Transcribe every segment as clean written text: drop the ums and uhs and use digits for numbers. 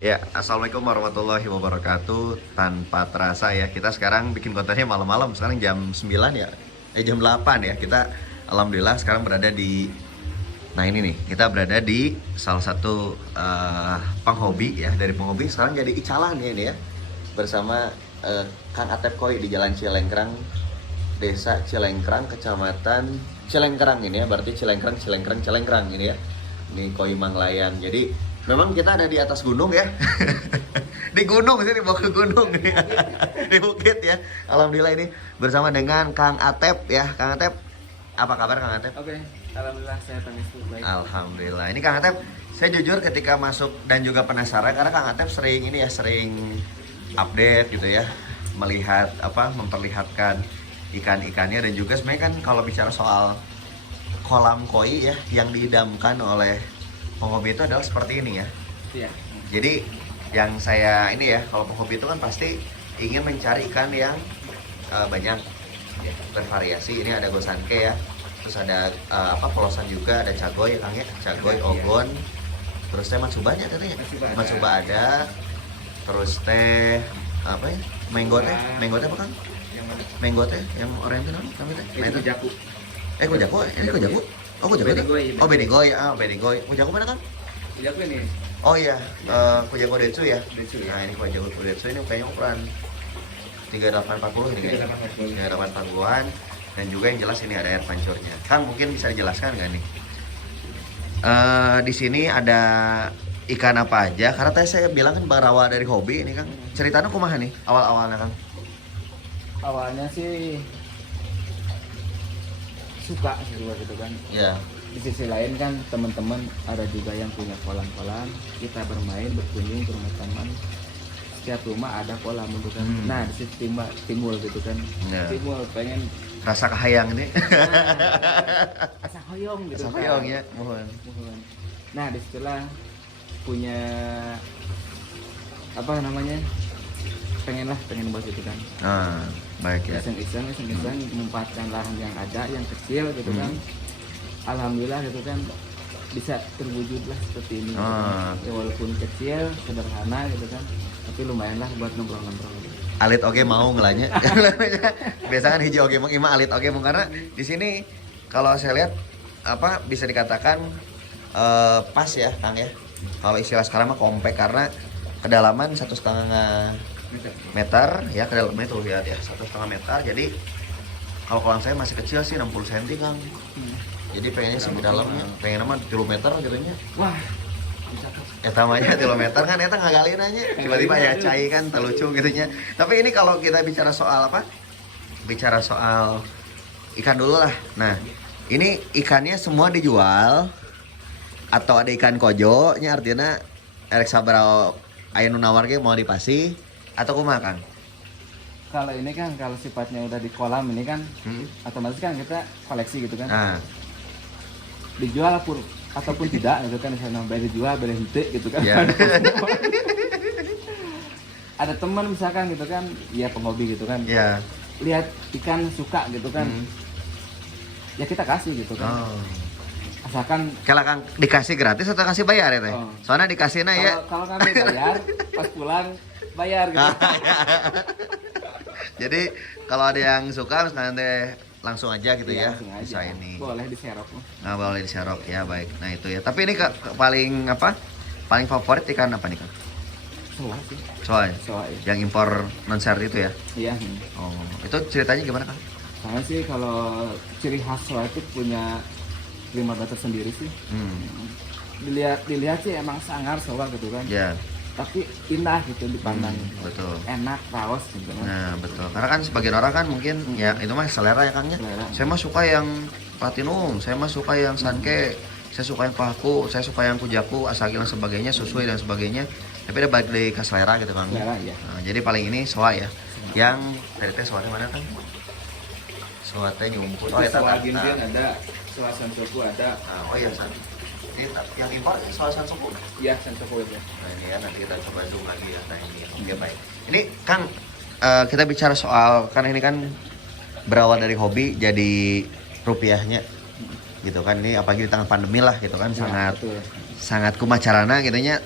Ya, assalamualaikum warahmatullahi wabarakatuh. Tanpa terasa ya, kita sekarang bikin kontennya malam-malam. Sekarang jam 9 ya, jam 8 ya. Kita alhamdulillah sekarang berada di, nah ini nih, kita berada di salah satu penghobi ya. Dari penghobi sekarang jadi icalan ya ini ya. Bersama Kang Atep Koi di Jalan Cilengkrang, Desa Cilengkrang, Kecamatan Cilengkrang ini ya. Berarti Cilengkrang ini ya. Ini Koi Manglayan. Jadi memang kita ada di atas gunung ya. Di gunung sih, dibawa ke gunung ya. Di bukit ya. Alhamdulillah ini bersama dengan Kang Atep ya. Kang Atep, apa kabar Kang Atep? Oke, alhamdulillah saya Pangestu baik. Alhamdulillah. Ini Kang Atep, saya jujur ketika masuk dan juga penasaran karena Kang Atep sering ini ya, sering update gitu ya. Melihat apa, memperlihatkan ikan-ikannya, dan juga sebenarnya kan kalau bicara soal kolam koi ya yang diidamkan oleh penghobi itu adalah seperti ini ya. Iya. Jadi yang saya ini ya, kalau penghobi itu kan pasti ingin mencari ikan yang banyak ya, bervariasi. Ini ada gosanke ya, terus ada polosan juga, ada cagoy ya Kang ya, cagoy, ogon, terus teh matsubanya tadi ya, matsuba ada, terus teh apa ya, menggo teh apa Kang? Yang mana? Menggo teh yang oranye itu namanya kami teh. Itu jaku. Kujaku, ini kujaku. Oh kujaku itu? Bedigoy. Oh bedigoy, bedigoy. Kujaku mana Kang? Jaku ini. Oh iya, Kujaku Detsu ya. Detsu ya. Nah ini Kujaku Detsu ini kayaknya ukuran 3840 ini kayaknya. 3840-an. Dan juga yang jelas ini ada air pancurnya. Kang mungkin bisa dijelaskan nggak nih? Di sini ada ikan apa aja? Karena tadi saya bilang kan berawal dari hobi ini Kang. Ceritanya kumaha nih awal-awalnya Kang? Awalnya sih suka gitu kan. Ya. Di sisi lain kan teman-teman ada juga yang punya kolam-kolam, kita bermain berkunjung ke rumah teman, setiap rumah ada kolam gitu kan. Nah di situ timbul gitu kan. Ya. Timbul pengen Rasa kehayang ini. asa hoyong gitu. Rasa kehayang ya, mohon. Nah disitulah punya apa namanya, pengen buat gitu kan. Nah, baik ya. Iseng-iseng memanfaatkan lahan yang ada yang kecil gitu kan. Alhamdulillah gitu kan bisa terwujud lah seperti ini gitu kan. Ya, walaupun kecil sederhana gitu kan, tapi lumayan lah buat nongkrong-nongkrong gitu. Alit oge mau ngelanya. Biasa kan hiji oge mau, ima alit oge mau, karena di sini kalau saya lihat apa bisa dikatakan pas ya Kang ya. Kalau istilah sekarang mah compact, karena kedalaman 1,5 meter ya, kedalamannya tuh lihat ya 1,5 meter. Jadi kalau kolam saya masih kecil sih 60 cm Kang. Jadi pengennya sih dalamnya, pengen mah 3 meter gitu nya. Wah, Tamanya 3 meter kan eta ngagalin aja. Tiba-tiba ya cai kan terlucu gitu nya. Tapi ini kalau kita bicara soal apa? Bicara soal ikan dulu lah. Nah, ini ikannya semua dijual atau ada ikan kojo nya, artinya erek sabaraha aya nu nawar ge mau dipasih atau kumaha Kang? kalau ini kan kalau sifatnya udah di kolam ini kan otomatis kan kita koleksi gitu kan. Nah, Dijual ataupun tidak gitu kan, misalnya boleh dijual boleh hente gitu kan. ya. Ada teman misalkan gitu kan, ya penghobi gitu kan, Ya. lihat ikan suka gitu kan, ya kita kasih gitu kan. Oh. Asalkan Kalau Kang dikasih gratis atau kasih bayar ya teh? Oh. Soalnya dikasihnya ya. kalau kami bayar, pas pulang bayar gitu. Jadi kalau ada yang suka misalnya teh langsung aja gitu ya. Langsung aja. Bisa ini. Boleh diserok. Nah, boleh diserok ya, baik. Nah, itu ya. Tapi ini paling apa? Paling favorit ikan apa nih, Kang? Soa sih. Soy. Soa ya. Yang impor non sert itu ya. Iya. Oh, itu ceritanya gimana, Kang? Sama sih kalau ciri khas soa itu punya primata tersendiri sih. Dilihat sih emang sangar soa gitu kan. Ya. Tapi indah gitu dipandang. Betul. Enak, raos gitu kan. Nah, betul. Karena kan sebagian orang kan mungkin ya itu mah selera ya Kangnya. Selera. Saya mah suka yang platinum, saya mah suka yang sanke, saya suka yang paku, saya suka yang kujaku, asagi dan sebagainya, susui dan sebagainya. Tapi ada balik dari ke selera gitu Kang. Selera ya. Nah, jadi paling ini soa ya. Yang dari teh soanya mana Kang? Soa teh nyumput. Oh, Soa eta gintian ada, soa sansoku ada. Oh iya, San. Ini yang impor soa sansoku. Iya, sansoku ya. Nah, ini ya nanti kita coba zoom lagi ya teh ini. Oke, baik. Ini Kang, kita bicara soal, kan ini kan berawal dari hobi jadi rupiahnya gitu kan, ini apalagi di tengah pandemi lah gitu kan, Ya, sangat betul. sangat kumacarana gitu nya,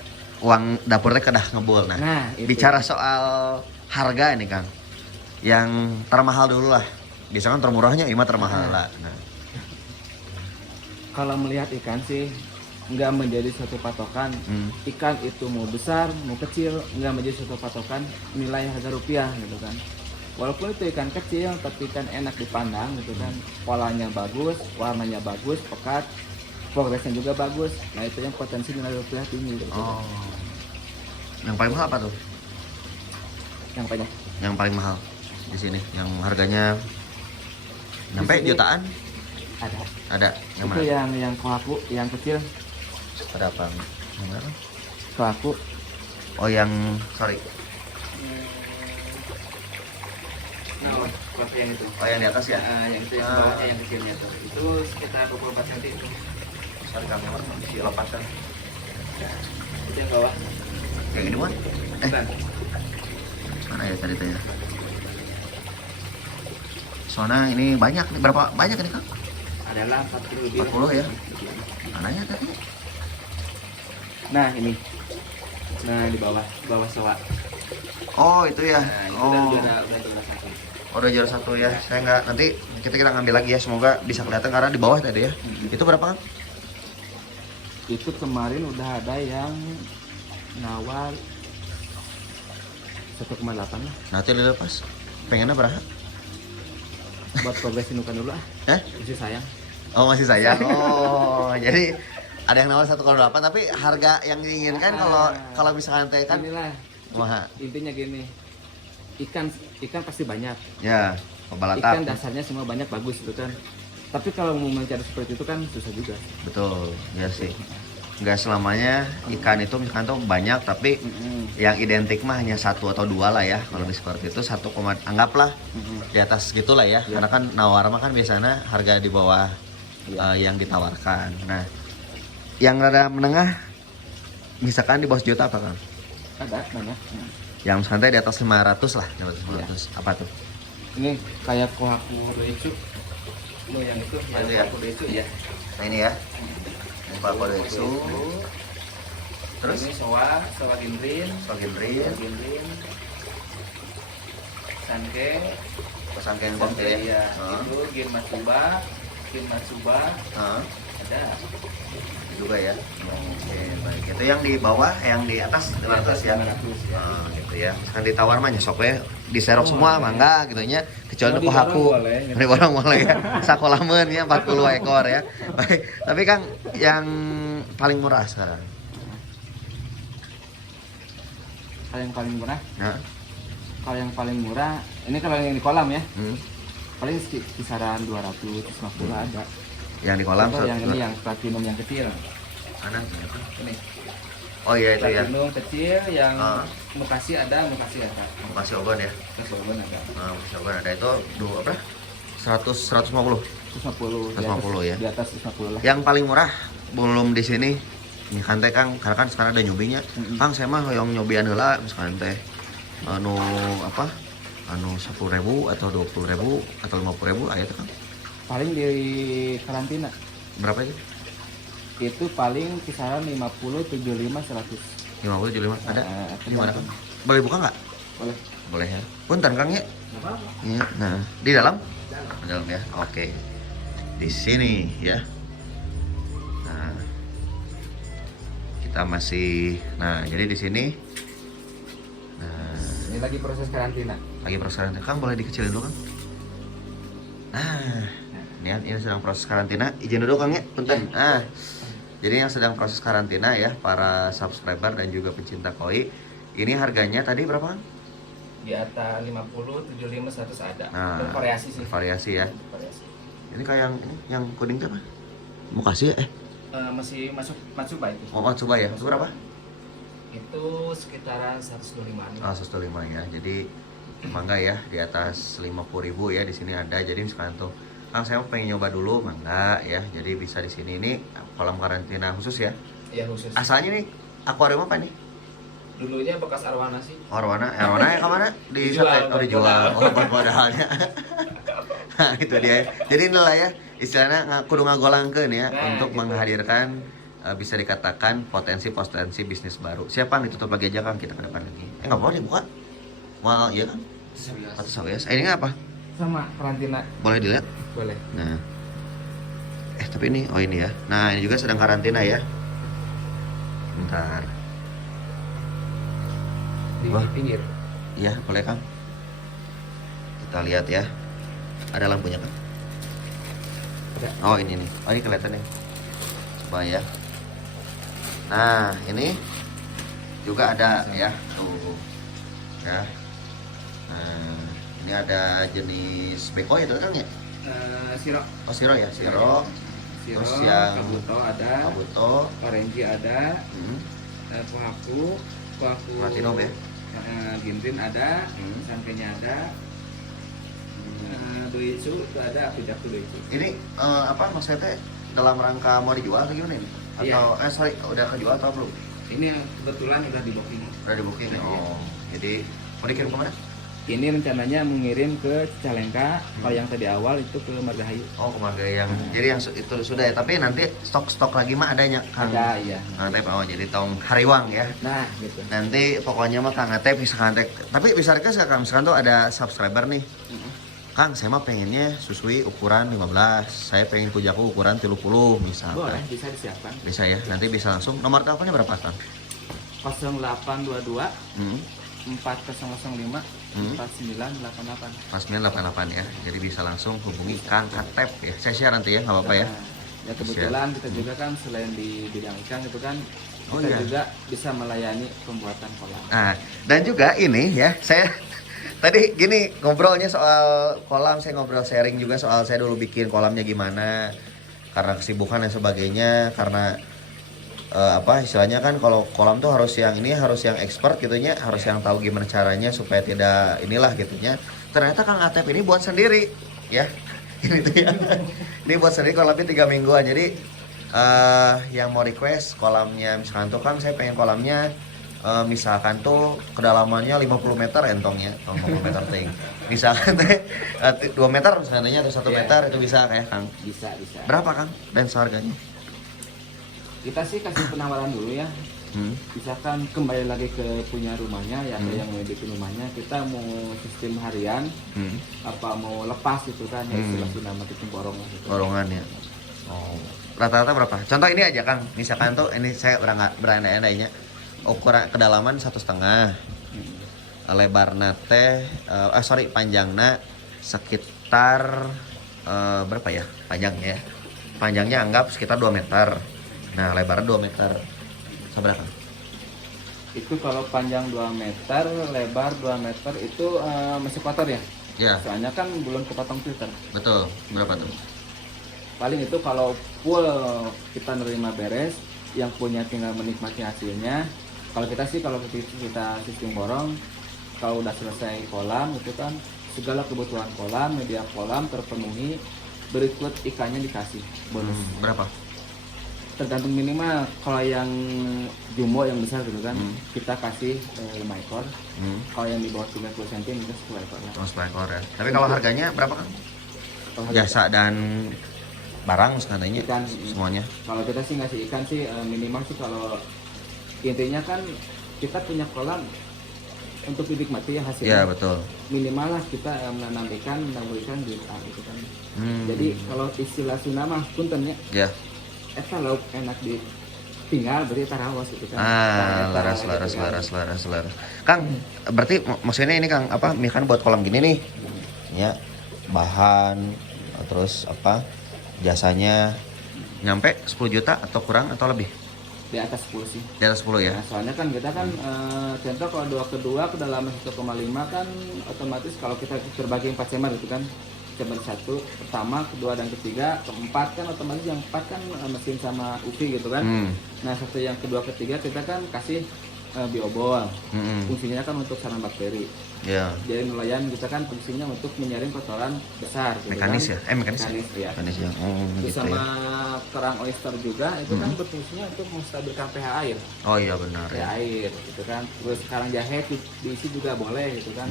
uang dapurnya kedah ngebul. Nah, itu. bicara soal harga ini Kang, yang termahal dulu lah. Biasanya kan termurahnya, ima termahal lah. Nah, kalau melihat ikan sih nggak menjadi suatu patokan. Ikan itu mau besar mau kecil nggak menjadi suatu patokan nilai harga rupiah gitu kan. Walaupun itu ikan kecil tapi kan enak dipandang gitu kan, polanya bagus, warnanya bagus, pekat, progresnya juga bagus. Nah itu yang potensi nilai rupiah tinggi gitu. oh, yang paling mahal apa tuh? Yang banyak Yang paling mahal di sini, yang harganya sampai sini jutaan? ada. Ada. Yang Itu mana? yang kohaku, yang kecil Ada apa? Yang mana? kohaku. Oh yang, sorry. Nah, kohaku yang itu. Oh yang di atas ya? Yang itu yang bawahnya yang kecilnya tuh. Itu sekitar 24 cm itu. Sorry kami masih lepaskan. Itu yang bawah. Yang ini bukan? Bukan. Mana ya tadi tanya? Soalnya ini banyak nih, berapa banyak ini Kang? Adalah 40 lebih. 40 ya? Mananya tadi? Nah ini. Nah di bawah soa. Oh itu ya? Nah itu Oh. udah juara satu. Oh, udah juara 1 ya. Saya nggak, nanti kita ngambil lagi ya. Semoga bisa kelihatan karena di bawah tadi ya. Itu berapa Kang? Itu kemarin udah ada yang nawar 1,8 lah. Nanti dilepas. Pengennya berapa? Buat progresin bukan dulu ah. Hah? Masih sayang. Oh masih sayang. Oh jadi ada yang nawar 1,8 tapi harga yang diinginkan kalau misalkan teh kan Inilah wah intinya gini. Ikan pasti banyak. ya Ikan pembalatap. dasarnya semua banyak bagus gitu kan. Tapi kalau mau mencari seperti itu kan susah juga. Betul ya sih. Nggak selamanya ikan itu misalkan tuh banyak tapi yang identik mah hanya 1 atau 2 lah ya. Kalau di seperti itu 1, anggaplah di atas gitulah ya. Karena kan nawar mah kan biasanya harga di bawah yang ditawarkan. Nah, yang rada menengah misalkan di bawah sejuta apa kan? Ada banyak. Yang santai di atas 500 lah, di atas 500. Apa tuh? Ini kayak kohaku doichu. Ini yang itu, yang Itu ya? kohaku doichu ya. Nah ini ya. Yang Pak itu. Terus Ini soa ginrin, Soginrin, sanke, pesangken sanke bangke ya. ya. Itu gin matsuba, ada. Juga ya. Oke, baik. Itu yang di bawah, yang di atas 500 ya. 500 ya. Gitu ya. Misalkan ditawar mah nyesok we diserok semua mangga gitu nya. Kecuali Mau nu haku. diborong boleh. Di borong boleh ya. Sakolameun ya 40 ekor ya. Baik. Tapi Kang yang paling murah sekarang. Kalau yang paling murah, Nah, kalau yang paling murah, ini kalau yang di kolam ya, hmm. paling kisaran 250 ada. Yang di kolam Atau yang ini yang platinum yang kecil. mana? Ini Oh iya itu ya. platinum kecil yang Ah. mukasi ada. Masih oban ya. Kesoban ada. Masih oban ada itu berapa? 150. 150 150 ya. Di atas 150 lah. Yang paling murah belum di sini. Ini kan teh Kang, karena kan sekarang ada nyobinya. Kang saya mah yang nyobian heula misalkan teh anu apa? Anu 10.000 atau 20.000 atau 50.000 aya teh Kang. Paling di karantina Berapa itu? itu paling kisaran 50, 75, 100. 50 75 ada. Gimana tergantung. Kang? Boleh buka nggak? Boleh. Boleh ya. Punten Kang ya. Nggak apa-apa. Iya. Nah, di dalam? Di dalam ya. Oke. Di sini ya. Nah, kita masih. Nah, jadi di sini. Nah, Ini lagi proses karantina. lagi proses karantina. Kang boleh dikecilin dulu Kang? Nah, ini sedang proses karantina. Izin dulu Kang ya, punten. Ah, jadi yang sedang proses karantina ya para subscriber dan juga pencinta koi. Ini harganya tadi berapa Kang? Di atas 50, 75, 100 ada. Nah, Bervariasi sih. Variasi ya. Bervariasi. Ini kayak yang kuning itu apa? Mukasi ya? Masih masuk Matsuba itu. Oh, coba ya. Itu berapa? Itu sekitaran 125. 105 ya. Jadi mangga ya di atas 50.000 ya di sini ada. Jadi misalkan tuh Kang saya pengen nyoba dulu mangga ya. Jadi bisa di sini ini kolam karantina khusus ya. Iya khusus. Asalnya nih akuarium apa nih? Dulunya bekas arwana sih. Arwana yang kemana? Di Dijual, sate, oh dijual. Oh buat modalnya. Nah itu dia. Jadi inilah ya istilahnya kudu ngagolangkeun ya Nah, untuk gitu. menghadirkan bisa dikatakan potensi-potensi bisnis baru. Siapa ditutup lagi aja Kang, kita ke depan lagi. Nggak boleh dibuka. Mal ya kan? Atau sawias. Ini apa? Sama karantina. Boleh dilihat? Boleh. Nah. Tapi ini, oh ini ya. Nah, ini juga sedang karantina ya. Bentar. Di Wah. pinggir. Iya, boleh Kang. Kita lihat ya. Ada lampunya Kang? Ada. Oh ini nih. Oh ini kelihatan nih. Coba ya. Nah, ini juga ada ya. Tuh. Ya. Nah, ini ada jenis beko itu Kang ya? Siro. Oh, siro ya, siro. Siro, Terus yang kabuto ada, kabuto, orange ada, hmm, kuhaku platinum ya. gintin ada, Hmm. sampenya ada, doichu itu ada, pidaku doichu. Ini apa maksudnya teh dalam rangka mau dijual atau gimana ini? Atau sorry, udah kejual atau belum? Ini kebetulan udah di booking. Udah di booking. Iya. Oh, jadi mau dikirim kemana? Ini rencananya mengirim ke Cicalengka, kalau yang tadi awal itu ke Margahayu. Oh, ke Marga yang jadi yang itu sudah ya. Tapi nanti stok lagi mah adanya Kang. Ada, iya. Kang Atep, oh jadi tong hariwang ya. Nah, gitu. Nanti pokoknya mah Kang Atep bisa kontak. Tapi bisa rekas Kang, misalkan tuh ada subscriber nih. Kang, saya mah pengennya susui ukuran 15. Saya pengen kujaku ukuran 30 misalkan. Boleh, bisa disiapkan. Bisa ya, nanti bisa langsung. Nomor teleponnya berapa Kang? 0822 Hmm. 4005 4988. Pas 988 ya. Jadi bisa langsung hubungi Kang Atep ya. Saya share nanti ya, nggak apa-apa ya. Nah, ya kebetulan kita juga kan selain di bidang ikan itu kan Oh, kita iya. juga bisa melayani pembuatan kolam. Nah, dan juga ini ya, saya tadi gini ngobrolnya soal kolam, saya ngobrol sharing juga soal saya dulu bikin kolamnya gimana. Karena kesibukan dan sebagainya, karena apa istilahnya kan kalau kolam tuh harus yang ini harus yang expert gitunya, harus yang tahu gimana caranya supaya tidak inilah gitunya. Ternyata Kang Atep ini buat sendiri ya. Ini tuh ya. Ini buat sendiri kolamnya 3 mingguan. Jadi yang mau request kolamnya misalkan tuh Kang saya pengen kolamnya misalkan tuh kedalamannya 50 meter entongnya, 50 meter ting. Misalkan teh 2 meter seandainya atau 1 Iya. meter itu bisa kayak Kang. Bisa. Berapa Kang? Dan seharganya? Kita sih kasih penawaran dulu ya. Misalkan kembali lagi ke punya rumahnya ya, ke yang mau bikin rumahnya, kita mau sistem harian apa mau lepas itu kan ya istilah nama itu borong gitu. Borongan ya. Oh. Rata-rata berapa? Contoh ini aja Kang. Misalkan tuh ini saya berandai-andainya ukuran kedalaman 1,5. Lebarna teh panjangnya sekitar berapa ya? Panjangnya ya. Panjangnya anggap sekitar 2 meter. Nah, lebarnya 2 meter. Seberapa? Itu kalau panjang 2 meter, lebar 2 meter itu masih kotor ya? Ya, Soalnya kan belum kepotong filter. betul. Berapa tuh? Paling itu kalau full kita nerima beres, yang punya tinggal menikmati hasilnya. Kalau kita sih kalau kita sistem borong, kalau udah selesai kolam itu kan segala kebutuhan kolam, media kolam terpenuhi, berikut ikannya dikasih bonus. Berapa? Tergantung minimal kalau yang jumbo yang besar gitu kan, kita kasih 5 ekor. Kalau yang di bawah 30 cm kita 10 ekor lah. Terus ekor ya. Tapi kalau harganya berapa Kang? Kalau harga- Jasa dan barang seandainya Ikan. semuanya. Kalau kita sih ngasih ikan sih minimal sih kalau intinya kan kita punya kolam untuk dinikmati ya Iya, hasilnya. betul. Minimal lah kita menanam ikan, menabur ikan gitu kan. Jadi kalau istilah Sunda mah puntennya, Ya. eta lauk enak ditinggal berarti tarawas gitu kan. Laras. Kang, berarti maksudnya ini Kang apa? Misalkan buat kolam gini nih. Ya, bahan terus apa? Jasanya nyampe 10 juta atau kurang atau lebih? Di atas 10 sih. Di atas 10 ya. Nah, soalnya kan kita kan contoh kalau kedua kedalaman 1,5 kan otomatis kalau kita terbagi 4 chamber gitu kan. Chamber 1 pertama, kedua dan ketiga, keempat kan otomatis yang 4 kan mesin sama UV gitu kan. Nah, satu yang kedua ketiga kita kan kasih biobol. Fungsinya kan untuk sarang bakteri. Ya. Jadi nelayan kita kan fungsinya untuk menyaring kotoran besar gitu Mekanis kan. ya? Mekanis ya? Ya. Mekanis ya. Terus Gitu sama ya. kerang oyster juga itu kan berfungsinya untuk menstabilkan pH air. Oh iya benar pH ya. air gitu kan. Terus sekarang jahe diisi juga boleh gitu kan.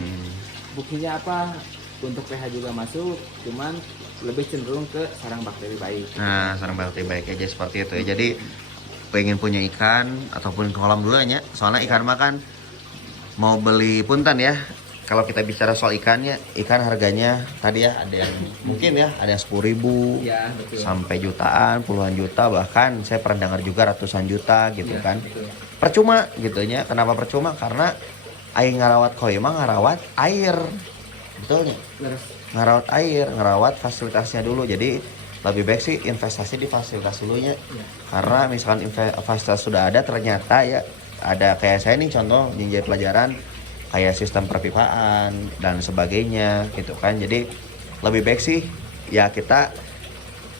Buktinya apa? Untuk pH juga masuk, cuman lebih cenderung ke sarang bakteri baik. Nah, sarang bakteri baik aja seperti itu ya. Jadi pengen punya ikan ataupun kolam dulu ya, soalnya ikan mah kan mau beli punten ya. Kalau kita bicara soal ikannya, ikan harganya tadi ya ada yang mungkin ya ada yang 10.000 Ya, betul. sampai jutaan, puluhan juta, bahkan saya pernah dengar juga ratusan juta gitu Ya, kan. betul. Percuma gitu ya. Kenapa percuma? Karena aing ngarawat koi mah ngarawat air. Betulnya. Terus Ngarawat air, ngerawat fasilitasnya dulu. Jadi lebih baik sih investasi di fasilitas dulunya. ya, Karena misalkan fasilitas sudah ada, ternyata ya ada kayak saya nih contoh jinjai pelajaran kayak sistem perpipaan dan sebagainya gitu kan. Jadi lebih baik sih ya kita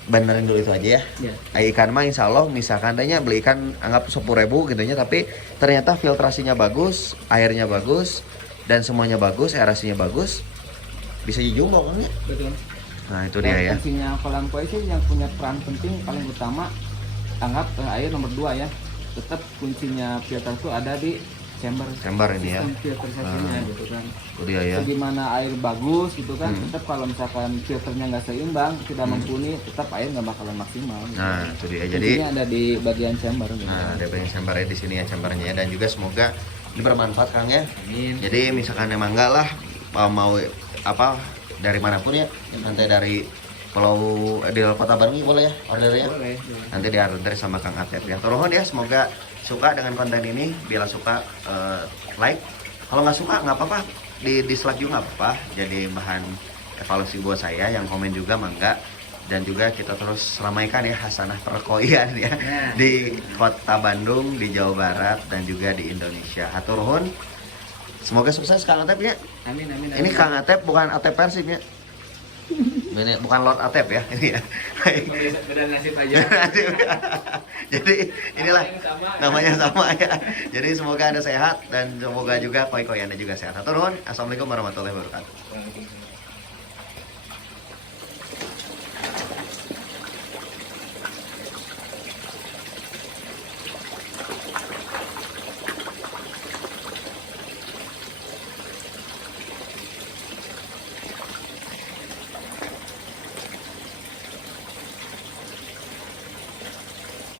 benerin dulu itu aja ya. ya. Ikan mah insya Allah misalkan tanya beli ikan anggap 10.000 gitu ya, tapi ternyata filtrasinya bagus, airnya bagus, dan semuanya bagus, aerasinya bagus, bisa dijumbo kan ya. Betul. Nah itu dia ya. Fungsinya kolam koi sih yang punya peran penting paling utama, anggap air nomor 2 ya. Tetap kuncinya filter itu ada di chamber Ini ya. sistem filterisasinya gitu kan. Itu dia ya. Gimana air bagus gitu kan, tetap kalau misalkan filternya nggak seimbang, tidak mumpuni, tetap air nggak bakalan maksimal. Gitu. Nah itu dia. Jadi Kuncinya ada di bagian chamber. Gitu. nah ada banyak chambernya di sini ya chambernya ya. Dan juga semoga ini bermanfaat Kang ya. Amin. Jadi misalkan emang enggak lah mau apa dari manapun ya, nanti dari Pulau di Kota Bandung boleh ya ordernya. Boleh. Nanti diorder sama Kang Atep ya. Tolong ya, semoga suka dengan konten ini. Bila suka like, kalau nggak suka nggak apa-apa, di dislike juga nggak apa-apa. Jadi bahan evaluasi buat saya. Yang komen juga mangga. Dan juga kita terus ramaikan ya hasanah perkoian ya di Kota Bandung, di Jawa Barat, dan juga di Indonesia. Hatur nuhun. Semoga sukses Kang Atep ya. Amin. Ini Kang Atep bukan Atep Persib ya. Ini bukan Lord Atep ya ini ya. Beda nasib aja. Jadi inilah namanya sama ya. Jadi semoga Anda sehat dan semoga juga koi-koi Anda juga sehat. Hatur nuhun. Assalamualaikum warahmatullahi wabarakatuh.